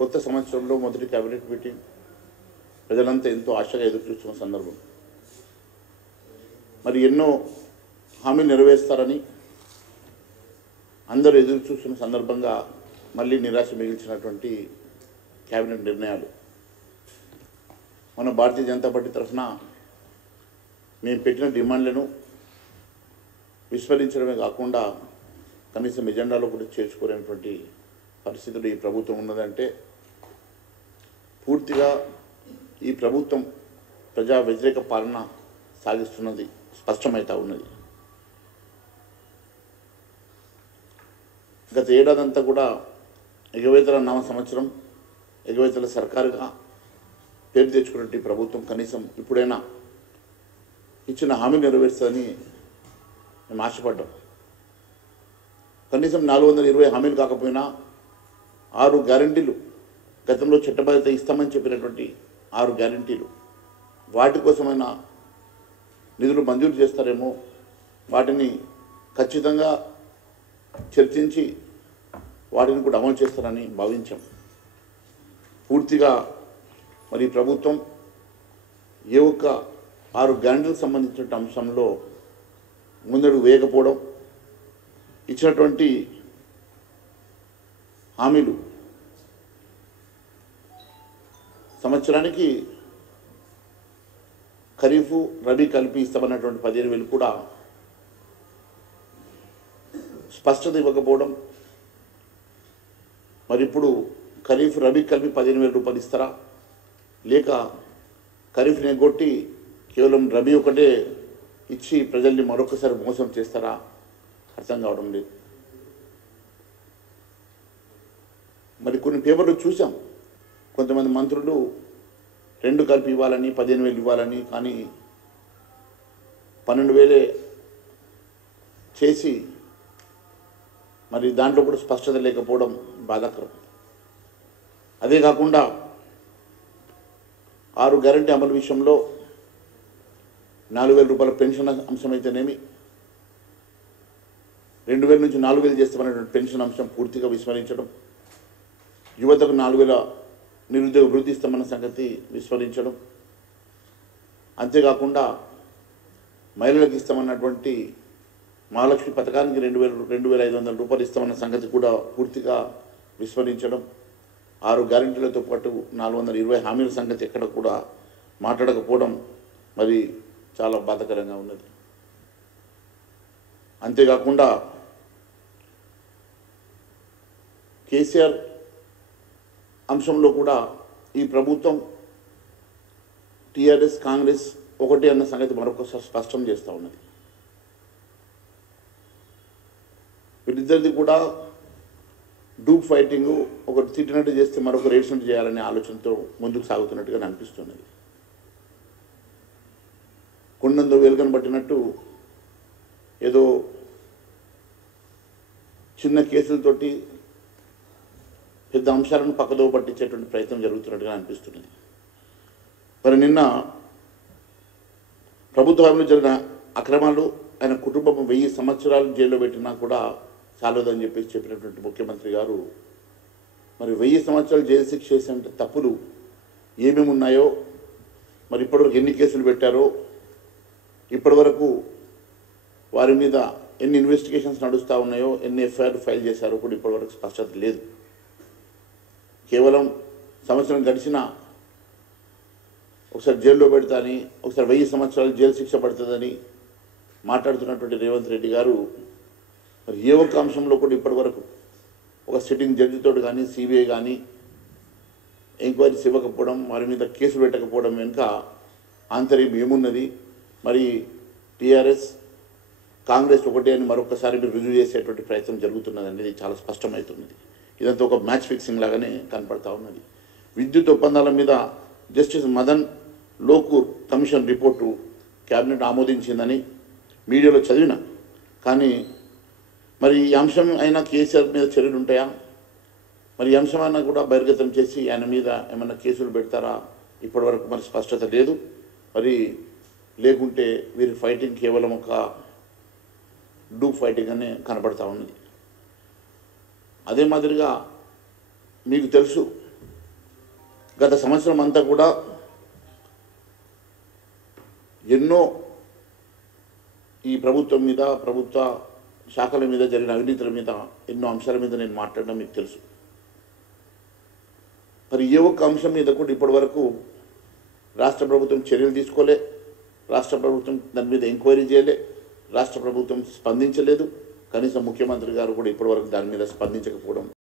కొత్త సంవత్సరంలో మొదటి కేబినెట్ మీటింగ్ ప్రజలంతా ఎంతో ఆశగా ఎదురుచూస్తున్న సందర్భం. మరి ఎన్నో హామీలు నెరవేరుస్తారని అందరూ ఎదురు చూస్తున్న సందర్భంగా మళ్ళీ నిరాశ మిగిల్చినటువంటి కేబినెట్ నిర్ణయాలు. మన భారతీయ జనతా పార్టీ తరఫున మేము పెట్టిన డిమాండ్లను విస్మరించడమే కాకుండా కనీసం ఎజెండాలో కూడా చేర్చుకోలేనటువంటి పరిస్థితులు ఈ ప్రభుత్వం ఉన్నదంటే పూర్తిగా ఈ ప్రభుత్వం ప్రజా వ్యతిరేక పాలన సాగిస్తున్నది స్పష్టమవుతా ఉన్నది. గత ఏడాదంతా కూడా ఎగవేతల నామ సంవత్సరం ఎగవేతల సర్కారుగా పేరు తెచ్చుకున్నట్టు ఈ ప్రభుత్వం కనీసం ఇప్పుడైనా ఇచ్చిన హామీ నెరవేరుస్తుందని మేము ఆశపడ్డాం. కనీసం 420 హామీలు కాకపోయినా 6 గ్యారంటీలు, గతంలో చట్టబద్ధత ఇస్తామని చెప్పినటువంటి 6 గ్యారంటీలు, వాటి కోసమైనా నిధులు మంజూరు చేస్తారేమో, వాటిని ఖచ్చితంగా చర్చించి వాటిని కూడా అమలు చేస్తారని భావించాం. పూర్తిగా మరి ప్రభుత్వం ఏ ఒక్క 6 గ్యారంటీలకు సంబంధించిన అంశంలో ముందడుగు వేయకపోవడం, ఇచ్చినటువంటి హామీలు సంవత్సరానికి ఖరీఫ్ రబీ కలిపి ఇస్తామన్నటువంటి 15,000 కూడా స్పష్టత ఇవ్వకపోవడం, మరి ఇప్పుడు ఖరీఫ్ రబీ కలిపి 15,000 రూపాయలు ఇస్తారా, లేక ఖరీఫ్ నెగ్గొట్టి కేవలం రబీ ఒకటే ఇచ్చి ప్రజల్ని మరొకసారి మోసం చేస్తారా అర్థం కావడం లేదు. మరి కొన్ని పేపర్లు చూసాం, కొంతమంది మంత్రులు 2 కలిపి ఇవ్వాలని 15,000 ఇవ్వాలని, కానీ 12,000 చేసి మరి దాంట్లో కూడా స్పష్టత లేకపోవడం బాధాకరం. అదే కాకుండా 6 గ్యారంటీ అమలు విషయంలో 4,000 రూపాయల పెన్షన్ అంశం అయితేనేమి, 2,000 నుంచి 4,000 చేస్తామనేటువంటి పెన్షన్ అంశం పూర్తిగా విస్మరించడం, యువతకు 4,000 నిరుద్యోగ వృత్తి ఇస్తామన్న సంగతి విస్మరించడం, అంతేకాకుండా మహిళలకు ఇస్తామన్నటువంటి మహాలక్ష్మి పథకానికి 2,500 రూపాయలు ఇస్తామన్న సంగతి కూడా పూర్తిగా విస్మరించడం, 6 గ్యారెంటీలతో పాటు 420 హామీల సంగతి ఎక్కడ కూడా మాట్లాడకపోవడం మరి చాలా బాధాకరంగా ఉన్నది. అంతేకాకుండా కేసీఆర్ అంశంలో కూడా ఈ ప్రభుత్వం టీఆర్ఎస్ కాంగ్రెస్ ఒకటి అన్న సంగతి మరొకసారి స్పష్టం చేస్తూ ఉన్నది. వీళ్ళిద్దరిది కూడా డూప్ ఫైటింగ్, ఒకటి తిట్టినట్టు చేస్తే మరొక రేషన్ చేయాలనే ఆలోచనతో ముందుకు సాగుతున్నట్టుగా అనిపిస్తున్నది. కొండంతో వేలుకను పట్టినట్టు ఏదో చిన్న కేసులతోటి పెద్ద అంశాలను పక్కదో పట్టించేటువంటి ప్రయత్నం జరుగుతున్నట్టుగా అనిపిస్తున్నది. మరి నిన్న ప్రభుత్వంలో జరిగిన అక్రమాలు, ఆయన కుటుంబం 1000 సంవత్సరాలు జైల్లో పెట్టినా కూడా చాలదని చెప్పినటువంటి ముఖ్యమంత్రి గారు మరి 1000 సంవత్సరాలు జైలు శిక్ష చేసే తప్పులు ఏమేమి ఉన్నాయో, మరి ఇప్పటివరకు ఎన్ని కేసులు పెట్టారో, ఇప్పటివరకు వారి మీద ఎన్ని ఇన్వెస్టిగేషన్స్ నడుస్తూ ఉన్నాయో, ఎన్ని ఎఫ్ఐఆర్ ఫైల్ చేశారో కూడా ఇప్పటివరకు స్పష్టత లేదు. కేవలం సంవత్సరం గడిచినా ఒకసారి జైల్లో పెడతాని, ఒకసారి 1000 సంవత్సరాలు జైలు శిక్ష పడుతుందని మాట్లాడుతున్నటువంటి రేవంత్ రెడ్డి గారు మరి ఏ ఒక్క అంశంలో కూడా ఇప్పటివరకు ఒక సిట్టింగ్ జడ్జితో కానీ సిబిఐ కానీ ఎంక్వైరీస్ ఇవ్వకపోవడం, వారి మీద కేసులు పెట్టకపోవడం వెనుక ఆంతర్యం ఏమున్నది, మరి టీఆర్ఎస్ కాంగ్రెస్ ఒకటే అని మరొకసారి రుజువు చేసేటువంటి ప్రయత్నం జరుగుతున్నది అనేది చాలా స్పష్టమవుతున్నది. ఇదంతా ఒక మ్యాచ్ ఫిక్సింగ్ లాగానే కనపడతా ఉన్నది. విద్యుత్ ఒప్పందాల మీద justice Madan Lokur commission report cabinet ఆమోదించిందని మీడియాలో చదివిన, కానీ మరి ఈ అంశం అయినా కేసీఆర్ మీద చర్యలు ఉంటాయా, మరి ఈ అంశమైనా కూడా బహిర్గతం చేసి ఆయన మీద ఏమైనా కేసులు పెడతారా, ఇప్పటివరకు మరి స్పష్టత లేదు. మరి లేకుంటే వీరి ఫైటింగ్ కేవలం ఒక డూప్ ఫైటింగ్ అనే కనబడతా ఉన్నది. అదే మాదిరిగా మీకు తెలుసు గత సంవత్సరం అంతా కూడా ఎన్నో ఈ ప్రభుత్వం మీద, ప్రభుత్వ శాఖల మీద జరిగిన అవినీతుల మీద, ఎన్నో అంశాల మీద నేను మాట్లాడడం మీకు తెలుసు. మరి ఏ ఒక్క అంశం మీద కూడా ఇప్పటి వరకు రాష్ట్ర ప్రభుత్వం చర్యలు తీసుకోలే, రాష్ట్ర ప్రభుత్వం దాని మీద ఎంక్వైరీ చేయలే, రాష్ట్ర ప్రభుత్వం స్పందించలేదు. కనీసం ముఖ్యమంత్రి గారు కూడా ఇప్పటివరకు దాని మీద స్పందించకపోవడం